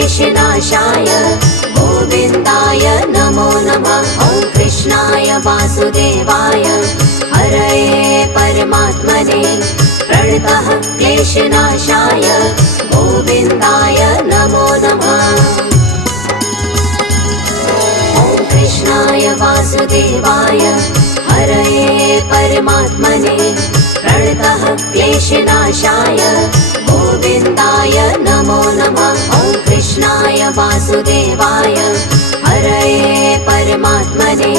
क्लेशनाशाय गोविन्दाय नमो नमः। ॐ कृष्णाय वासुदेवाय हरये परमात्मने प्रणतः क्लेशनाशाय गोविन्दाय नमो नमः। ॐ कृष्णाय वासुदेवाय हरये परमात्मने प्रणतः क्लेशनाशाय गोविन्दाय नमो नमः। ॐ कृष्णाय वासुदेवाय हरये परमात्मने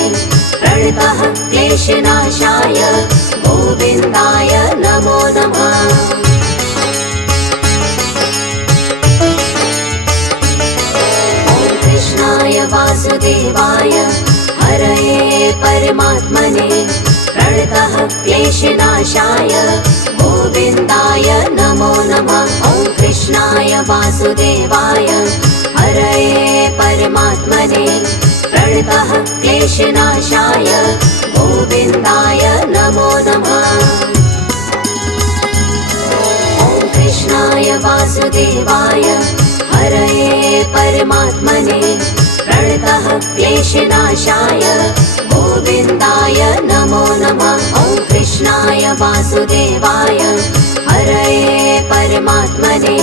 प्रणतः क्लेशनाशाय गोविन्दाय नमो नमः। ॐ कृष्णाय वासुदेवाय हरये परमात्मने प्रणतः क्लेशनाशाय गोविन्दाय नमो नमः। ॐ कृष्णाय वासुदेवाय हरये परमात्मने प्रणतः क्लेशनाशाय गोविन्दाय नमो नमः। ॐ कृष्णाय वासुदेवाय हरये परमात्मने प्रणतः क्लेशनाशाय गोविन्दाय नमो नमः। ॐ कृष्णाय वासुदेवाय हरये परमात्मने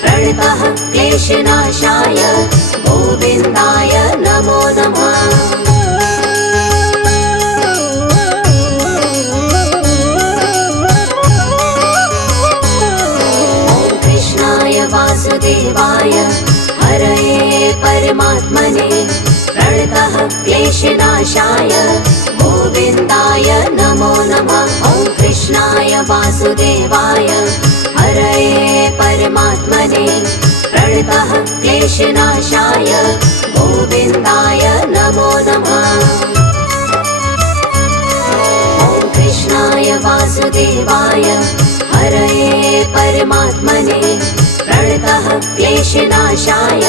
प्रणतः क्लेशनाशाय गोविन्दाय नमो नमः। ॐ कृष्णाय वासुदेवाय हरये परमात्मने प्रणतः क्लेशनाशाय गोविन्दाय नमो नमः। ॐ कृष्णाय वासुदेवाय हरये परमात्मने प्रणतः क्लेशनाशाय गोविन्दाय नमो नमः। ॐ कृष्णाय वासुदेवाय हरये परमात्मने प्रणतः क्लेशनाशाय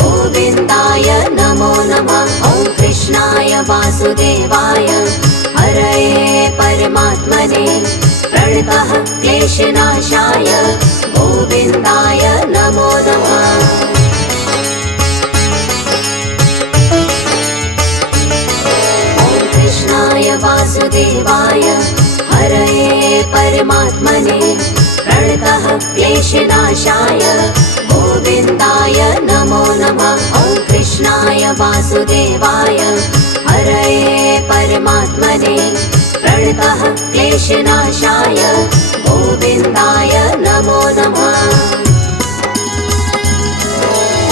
गोविन्दाय नमो नमः। ॐ कृष्णाय वासुदेवाय हरये परमात्मने प्रणतः क्लेशनाशाय गोविन्दाय नमो नमः। ॐ कृष्णाय वासुदेवाय हरये परमात्मने प्रणतः क्लेशनाशाय गोविन्दाय नमो नमः। ॐ कृष्णाय वासुदेवाय हरये परमात्मने प्रणतः क्लेशनाशाय गोविन्दाय नमो नमः।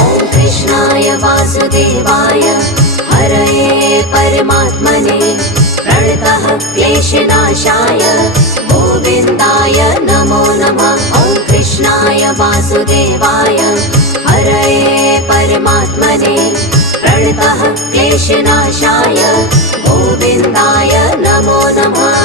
ॐ कृष्णाय वासुदेवाय हरये परमात्मने प्रणतः क्लेशनाशाय गोविन्दाय नमो नमः। ॐ कृष्णाय वासुदेवाय हरये परमात्मने प्रणतः क्लेशनाशाय गोविन्दाय नमो नमः।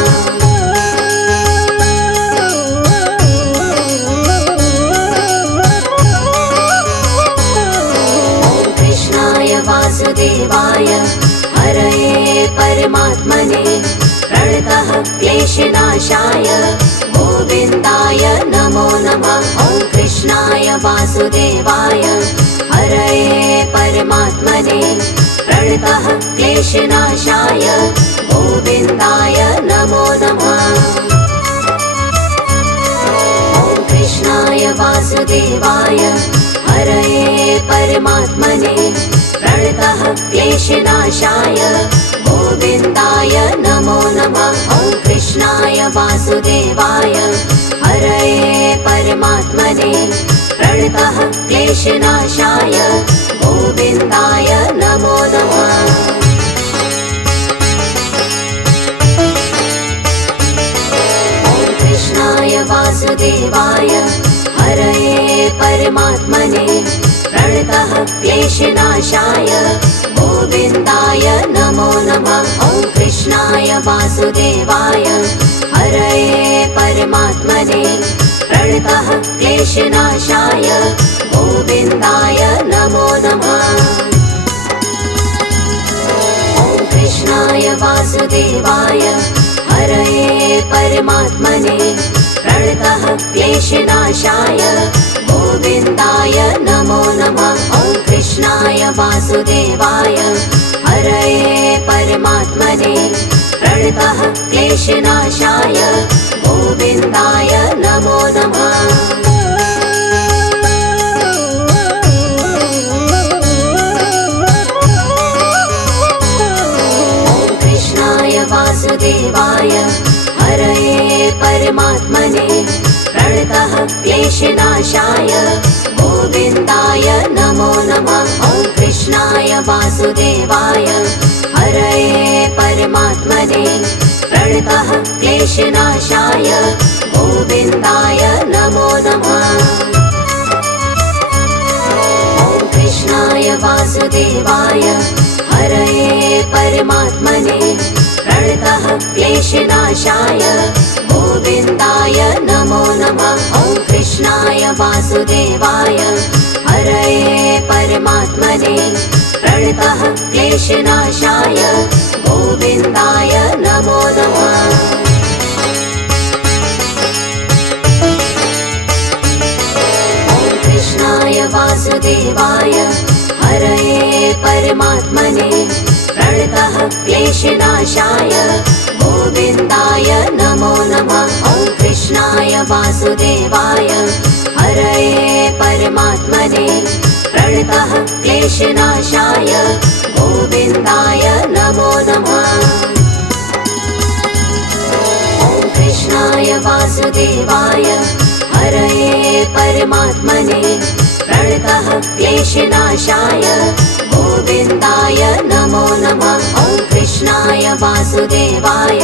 ॐ कृष्णाय वासुदेवाय हरये परमात्मने प्रणतः क्लेशनाशाय गोविन्दाय नमो नमः। ॐ कृष्णाय वासुदेवाय हरये परमात्मने प्रणतः क्लेशनाशाय गोविन्दाय नमो नमः। ॐ कृष्णाय वासुदेवाय हरये परमात्मने प्रणतः क्लेशनाशाय गोविन्दाय नमो नमः। ॐ कृष्णाय वासुदेवाय हरये परमात्मने प्रणतः क्लेशनाशाय गोविन्दाय नमो नमः। ॐ कृष्णाय वासुदेवाय हरये परमात्मने प्रणतः क्लेशनाशाय गोविन्दाय नमो नमः। ॐ कृष्णाय वासुदेवाय हरये परमात्मने प्रणतः क्लेशनाशाय गोविन्दाय नमो नमः। ॐ कृष्णाय वासुदेवाय हरये परमात्मने प्रणतः क्लेशनाशाय गोविन्दाय नमो नमः। वासुदेवाय हरये परमात्मने प्रणतः क्लेशनाशाय गोविन्दाय नमो नमः। वासुदेवाय हरये परमात्मने प्रणतः क्लेशनाशाय गोविन्दाय नमो नमः। ॐ कृष्णाय वासुदेवाय हरये परमात्मने प्रणतः क्लेशनाशाय गोविन्दाय नमो नमः। ॐ कृष्णाय वासुदेवाय हरये परमात्मने प्रणतः क्लेशनाशाय गोविन्दाय नमो नमः। ॐ कृष्णाय वासुदेवाय हरये परमात्मने प्रणतः क्लेशनाशाय गोविन्दाय नमो नमः। ॐ कृष्णाय वासुदेवाय हरये परमात्मने प्रणतः क्लेशनाशाय गोविन्दाय नमो नमः। ॐ कृष्णाय वासुदेवाय हरये परमात्मने प्रणतः क्लेशनाशाय गोविन्दाय नमो नमः। ॐ कृष्णाय वासुदेवाय हरये परमात्मने प्रणतः क्लेशनाशाय गोविन्दाय नमो नमः। ॐ कृष्णाय वासुदेवाय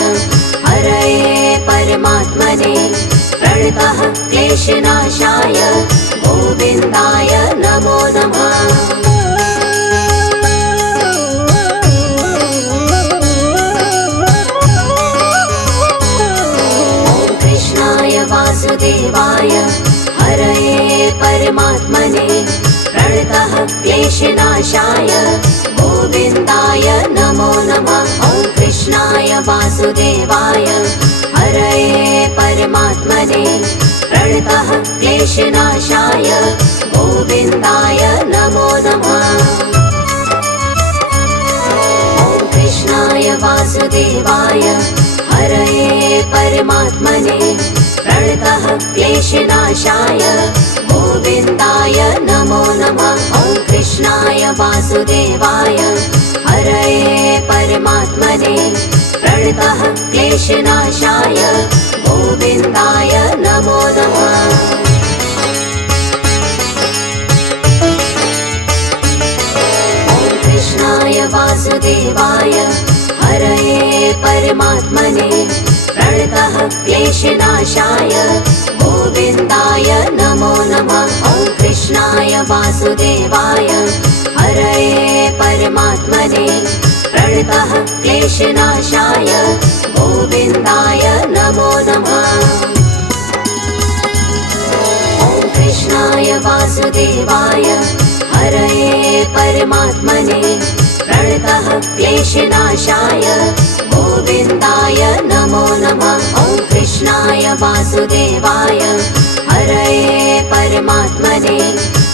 हरये परमात्मने प्रणतः क्लेशनाशाय गोविन्दाय नमो नमः। ॐ कृष्णाय वासुदेवाय हरये परमात्मने प्रणतः क्लेशनाशाय गोविन्दाय नमो नमः। ॐ कृष्णाय वासुदेवाय हरये परमात्मने प्रणतः क्लेशनाशाय गोविन्दाय नमो नमः। ॐ कृष्णाय वासुदेवाय हरये परमात्मने प्रणतः क्लेशनाशाय गोविन्दाय नमो नमः। ॐ कृष्णाय वासुदेवाय हरये परमात्मने प्रणतः क्लेशनाशाय गोविन्दाय नमो नमः। ॐ कृष्णाय वासुदेवाय हरये परमात्मने प्रणतः क्लेशनाशाय गोविन्दाय नमो नमः। ॐ कृष्णाय वासुदेवाय हरये परमात्मने प्रणतः क्लेशनाशाय गोविन्दाय नमो नमः। ॐ कृष्णाय वासुदेवाय हरये परमात्मने प्रणतः क्लेशनाशाय गोविन्दाय नमो नमः। ॐ कृष्णाय वासुदेवाय हरये परमात्मने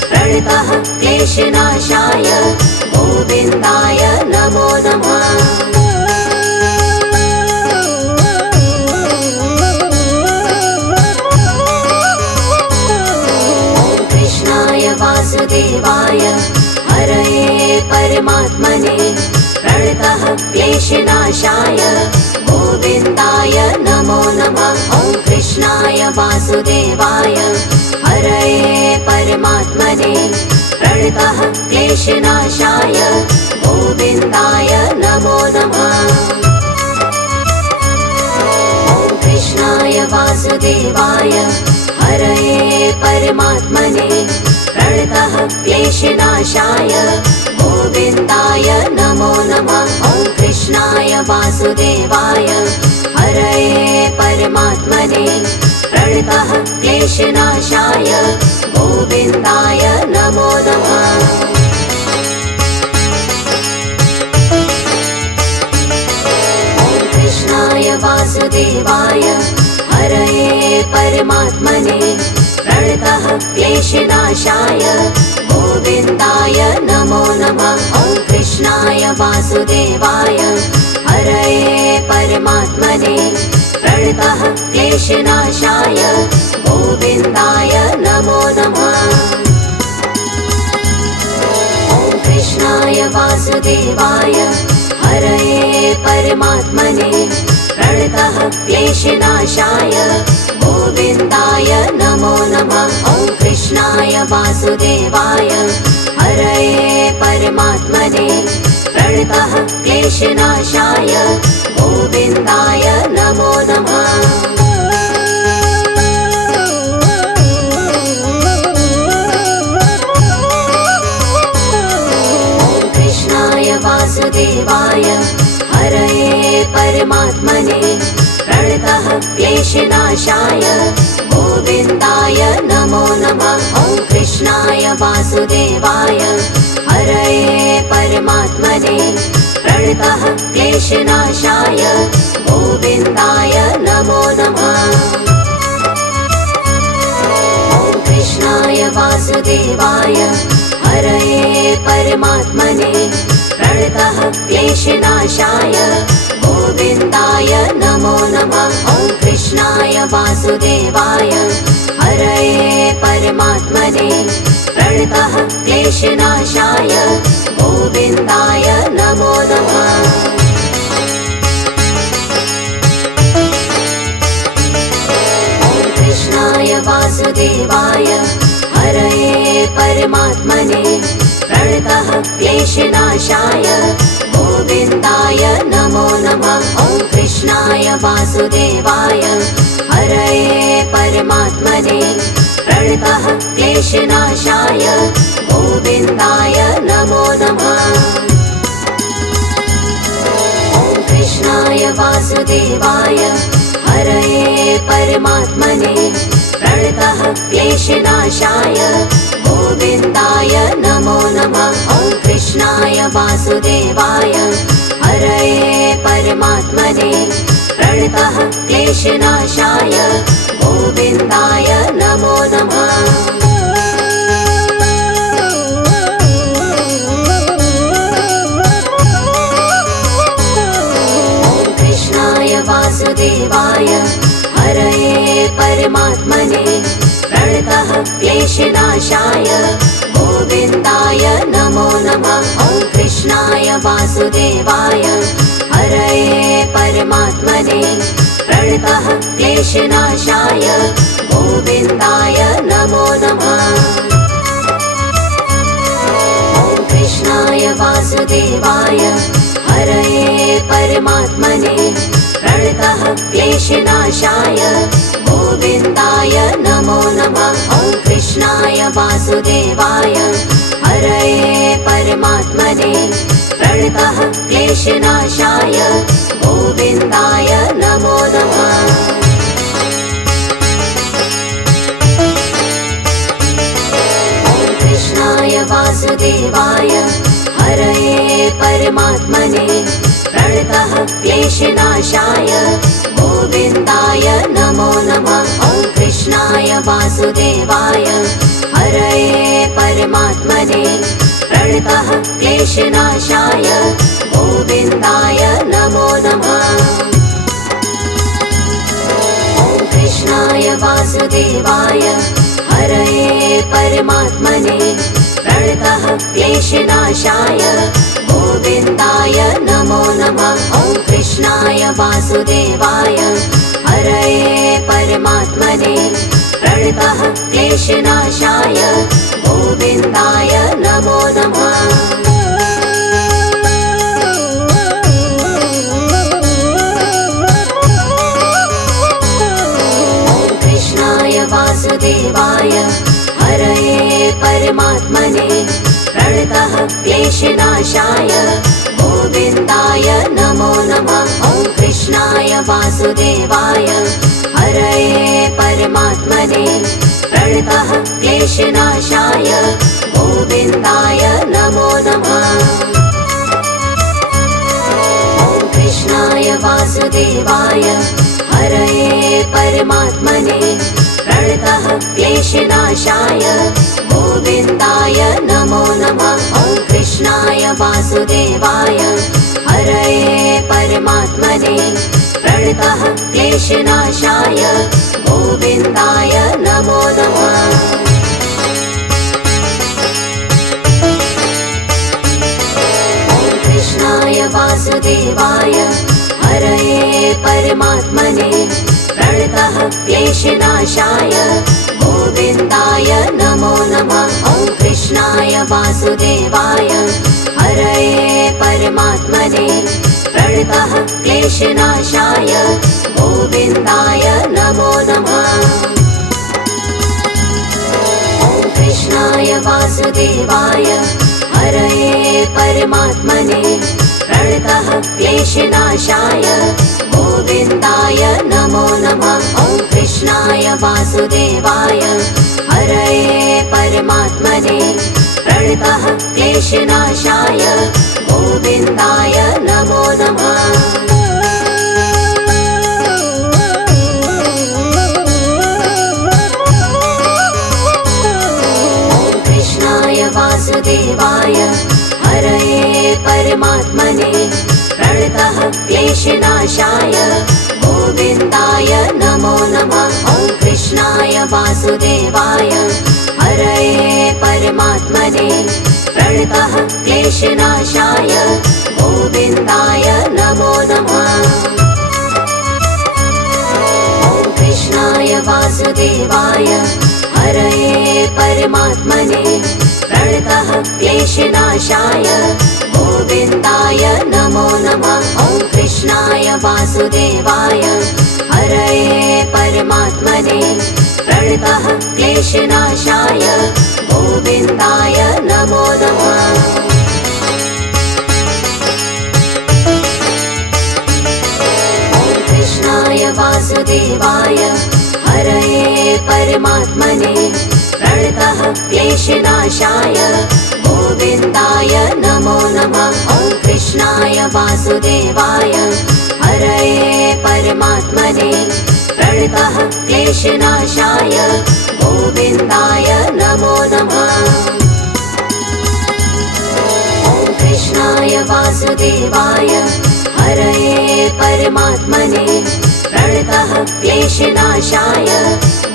प्रणतः क्लेशनाशाय गोविन्दाय नमो नमः। ॐ कृष्णाय वासुदेवाय हरये परमात्मने प्रणतः क्लेशनाशाय गोविन्दाय नमो नमः। ॐ कृष्णाय वासुदेवाय हरये परमात्मने प्रणतः क्लेशनाशाय गोविन्दाय नमो नमः। ॐ कृष्णाय वासुदेवाय हरये परमात्मने प्रणतः क्लेशनाशाय गोविन्दाय नमो नमः। ॐ कृष्णाय वासुदेवाय हरये परमात्मने प्रणतः क्लेशनाशाय गोविन्दाय नमो नमः। ॐ कृष्णाय वासुदेवाय हरये परमात्मने प्रणतः क्लेशनाशाय गोविन्दाय नमो नमः। ॐ वासुदेवाय हरये परमात्मने प्रणतः क्लेशनाशाय गोविन्दाय नमो नमः। ॐ कृष्णाय वासुदेवाय हरये परमात्मने प्रणतः क्लेशनाशाय गोविन्दाय नमो नमः। ॐ कृष्णाय वासुदेवाय हरये परमात्मने प्रणतः क्लेशनाशाय गोविन्दाय नमो नमः। ॐ कृष्णाय वासुदेवाय हरये परमात्मने प्रणतः क्लेशनाशाय गोविन्दाय नमो नमः। ॐ कृष्णाय वासुदेवाय हरये परमात्मने प्रणतः क्लेशनाशाय गोविन्दाय नमो नमः। ॐ कृष्णाय वासुदेवाय हरये परमात्मने प्रणतः क्लेशनाशाय गोविन्दाय नमो नमः। ॐ कृष्णाय वासुदेवाय हरये परमात्मने प्रणतः क्लेशनाशाय गोविन्दाय नमो नमः। ॐ कृष्णाय वासुदेवाय हरये परमात्मने प्रणतः क्लेशनाशाय गोविन्दाय नमो नमः। ॐ कृष्णाय वासुदेवाय हरये परमात्मने प्रणतः क्लेशनाशाय गोविन्दाय नमो नमः। ॐ कृष्णाय वासुदेवाय हरये परमात्मने प्रणतः क्लेशनाशाय गोविन्दाय नमो नमः। ॐ कृष्णाय वासुदेवाय हरये परमात्मने प्रणतः क्लेशनाशाय गोविन्दाय नमो नमः। ॐ कृष्णाय वासुदेवाय हरये परमात्मने प्रणतः क्लेशनाशाय गोविन्दाय नमो नमः। ॐ कृष्णाय वासुदेवाय हरये परमात्मने प्रणतः क्लेशनाशाय गोविन्दाय नमो नमः। ॐ कृष्णाय वासुदेवाय हरये परमात्मने प्रणतः क्लेशनाशाय गोविन्दाय नमो नमः। ॐ कृष्णाय वासुदेवाय हरये परमात्मने प्रणतः क्लेशनाशाय गोविन्दाय नमो नमः। ॐ कृष्णाय वासुदेवाय हरये परमात्मने प्रणतः क्लेशनाशाय गोविन्दाय नमो नमः। ॐ कृष्णाय वासुदेवाय हरये परमात्मने प्रणतः क्लेशनाशाय गोविन्दाय नमो नमः। ॐ कृष्णाय वासुदेवाय हरये परमात्मने प्रणतः क्लेशनाशाय गोविन्दाय नमो नमः। ॐ कृष्णाय वासुदेवाय हरये परमात्मने प्रणतः क्लेशनाशाय गोविन्दाय नमो नमः। ॐ कृष्णाय वासुदेवाय हरये परमात्मने प्रणतः क्लेशनाशाय गोविन्दाय नमो नमः। ॐ कृष्णाय वासुदेवाय हरये परमात्मने प्रणतः क्लेशनाशाय गोविन्दाय नमो नमः। ॐ कृष्णाय वासुदेवाय हरये परमात्मने प्रणतः क्लेशनाशाय गोविन्दाय नमो नमः। ॐ कृष्णाय वासुदेवाय वासुदेवाय हरये परमात्मने प्रणतः क्लेशनाशाय गोविन्दाय नमो नमः। कृष्णाय वासुदेवाय हरये परमात्मने प्रणतः क्लेशनाशाय गोविन्दाय नमो नमः। ॐ कृष्णाय वासुदेवाय हरये परमात्मने प्रणतः क्लेशनाशाय गोविन्दाय नमो नमः। ॐ कृष्णाय वासुदेवाय हरये परमात्मने प्रणतः क्लेशनाशाय गोविन्दाय नमो नमः। ॐ कृष्णाय वासुदेवाय हरये परमात्मने प्रणतः क्लेशनाशाय गोविन्दाय नमो नमः। वासुदेवाय हरये परमात्मने प्रणतः क्लेशनाशाय गोविन्दाय नमो नमः। ॐ कृष्णाय वासुदेवाय हरये परमात्मने प्रणतः क्लेशनाशाय गोविन्दाय नमो नमः। ॐ कृष्णाय वासुदेवाय हरये परमात्मने प्रणतः क्लेशनाशाय गोविन्दाय नमो नमः। ॐ कृष्णाय वासुदेवाय हरये परमात्मने प्रणतः क्लेशनाशाय गोविन्दाय नमो नमः। ॐ कृष्णाय वासुदेवाय हरये परमात्मने प्रणतः क्लेशनाशाय गोविन्दाय नमो नमः। ॐ कृष्णाय वासुदेवाय हरये परमात्मने प्रणतः क्लेशनाशाय गोविन्दाय नमो नमः। ॐ कृष्णाय वासुदेवाय हरये परमात्मने प्रणतः क्लेशनाशाय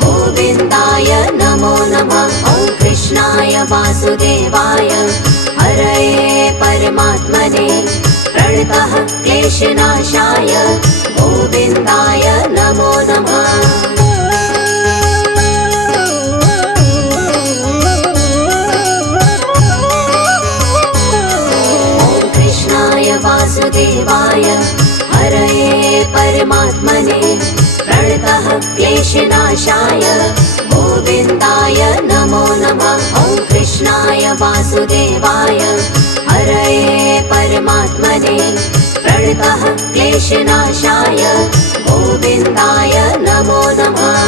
गोविन्दाय नमो नमः। ॐ कृष्णाय वासुदेवाय हरये परमात्मने प्रणतः क्लेशनाशाय गोविन्दाय नमो नमः। ॐ कृष्णाय वासुदेवाय हरये परमात्मने प्रणतः क्लेशनाशाय गोविन्दाय नमो नमः। ॐ कृष्णाय वासुदेवाय हरये परमात्मने प्रणतः क्लेशनाशाय गोविन्दाय नमो नमः।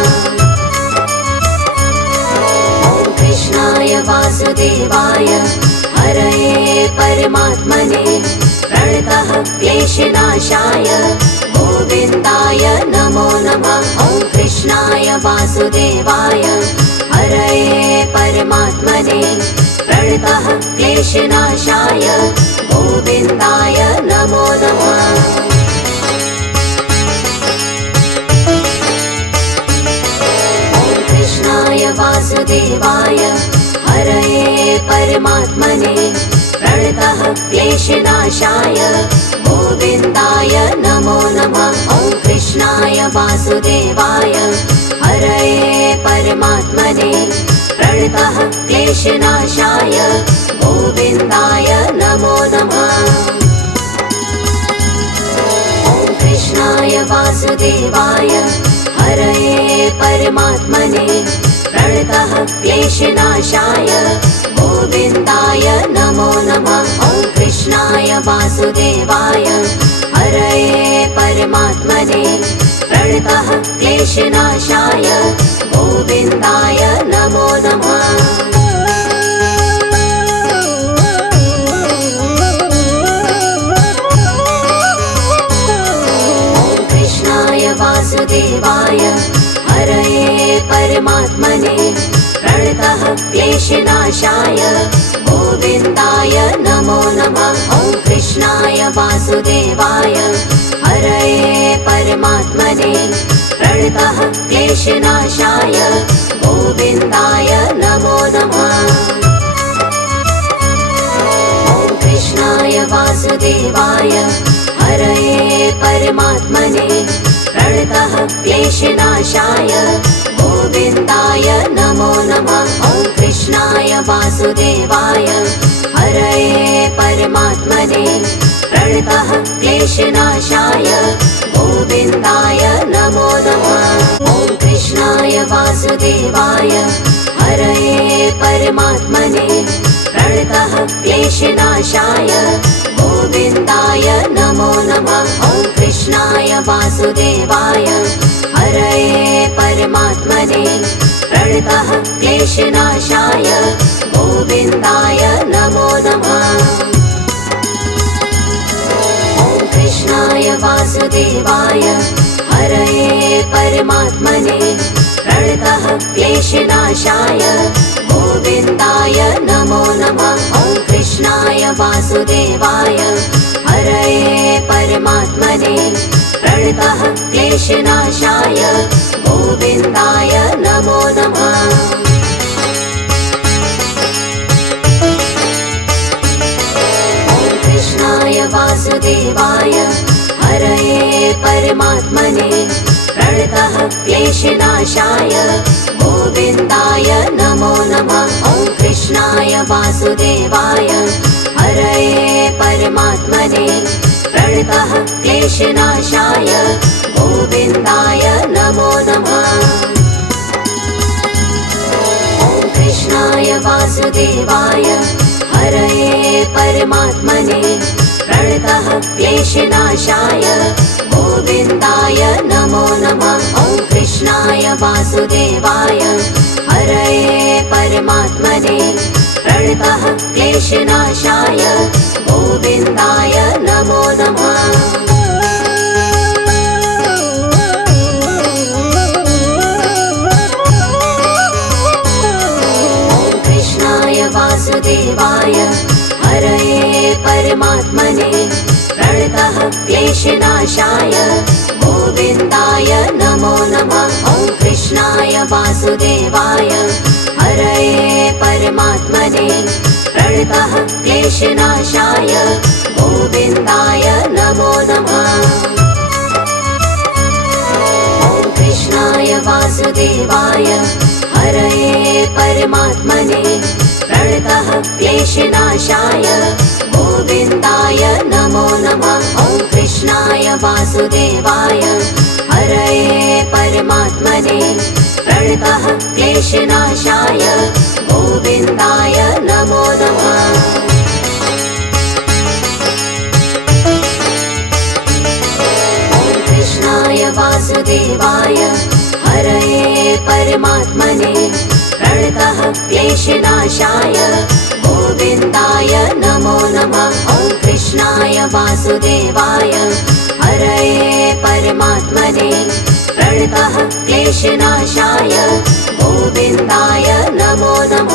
ॐ कृष्णाय वासुदेवाय हरये परमात्मने प्रणतः क्लेशनाशाय गोविन्दाय नमो नमः। ॐ कृष्णाय वासुदेवाय हरये परमात्मने प्रणतः क्लेशनाशाय गोविन्दाय नमो नमः। ॐ कृष्णाय वासुदेवाय हरये परमात्मने प्रणतः क्लेशनाशाय गोविन्दाय नमो नमः। ॐ कृष्णाय वासुदेवाय हरये परमात्मने प्रणतः क्लेशनाशाय गोविन्दाय नमो नमः। ॐ कृष्णाय वासुदेवाय हरये परमात्मने प्रणतः क्लेशनाशाय गोविन्दाय नमो नमः। ॐ कृष्णाय वासुदेवाय हरये परमात्मने प्रणतः क्लेशनाशाय गोविन्दाय नमो नमः। ॐ कृष्णाय वासुदेवाय हरये परमात्मने प्रणतः क्लेशनाशाय गोविन्दाय नमो नमः। ॐ कृष्णाय वासुदेवाय हरये परमात्मने प्रणतः क्लेशनाशाय गोविन्दाय नमो नमः। ॐ कृष्णाय वासुदेवाय हरये परमात्मने प्रणतः क्लेशनाशाय गोविन्दाय नमो नमः। ॐ कृष्णाय वासुदेवाय हरये परमात्मने प्रणतः क्लेशनाशाय गोविन्दाय नमो नमः। ॐ कृष्णाय वासुदेवाय हरये परमात्मने प्रणतः क्लेशनाशाय गोविन्दाय नमो नमः। ॐ कृष्णाय वासुदेवाय हरये परमात्मने प्रणतः क्लेशनाशाय गोविन्दाय नमो नमः। ॐ कृष्णाय वासुदेवाय हरये परमात्मने प्रणतः क्लेशनाशाय गोविन्दाय नमो नमः। ॐ कृष्णाय वासुदेवाय हरये परमात्मने प्रणतः क्लेशनाशाय गोविन्दाय नमो नमः। ॐ कृष्णाय वासुदेवाय हरये परमात्मने प्रणतः क्लेशनाशाय गोविन्दाय नमो नमः। ॐ कृष्णाय वासुदेवाय हरये परमात्मने प्रणतः क्लेशनाशाय गोविन्दाय नमो नमः। ॐ कृष्णाय वासुदेवाय हरये परमात्मने प्रणतः क्लेशनाशाय गोविन्दाय नमो नमः। ॐ कृष्णाय वासुदेवाय हरये परमात्मने प्रणतः क्लेशनाशाय गोविन्दाय नमो नमः। ॐ कृष्णाय वासुदेवाय हरये परमात्मने प्रणतः क्लेशनाशाय गोविन्दाय नमो नमः। ॐ कृष्णाय वासुदेवाय हरये परमात्मने प्रणतः क्लेशनाशाय गोविन्दाय नमो नमः। ॐ कृष्णाय वासुदेवाय हरये परमात्मने प्रणतः क्लेशनाशाय गोविन्दाय नमो नमः। ॐ कृष्णाय वासुदेवाय हरये परमात्मने प्रणतः क्लेशनाशाय गोविन्दाय नमो नमः। ॐ कृष्णाय वासुदेवाय हरये परमात्मने प्रणतः क्लेशनाशाय गोविन्दाय नमो नमः। ॐ कृष्णाय वासुदेवाय हरये परमात्मने प्रणतः क्लेशनाशाय गोविन्दाय नमो नमः।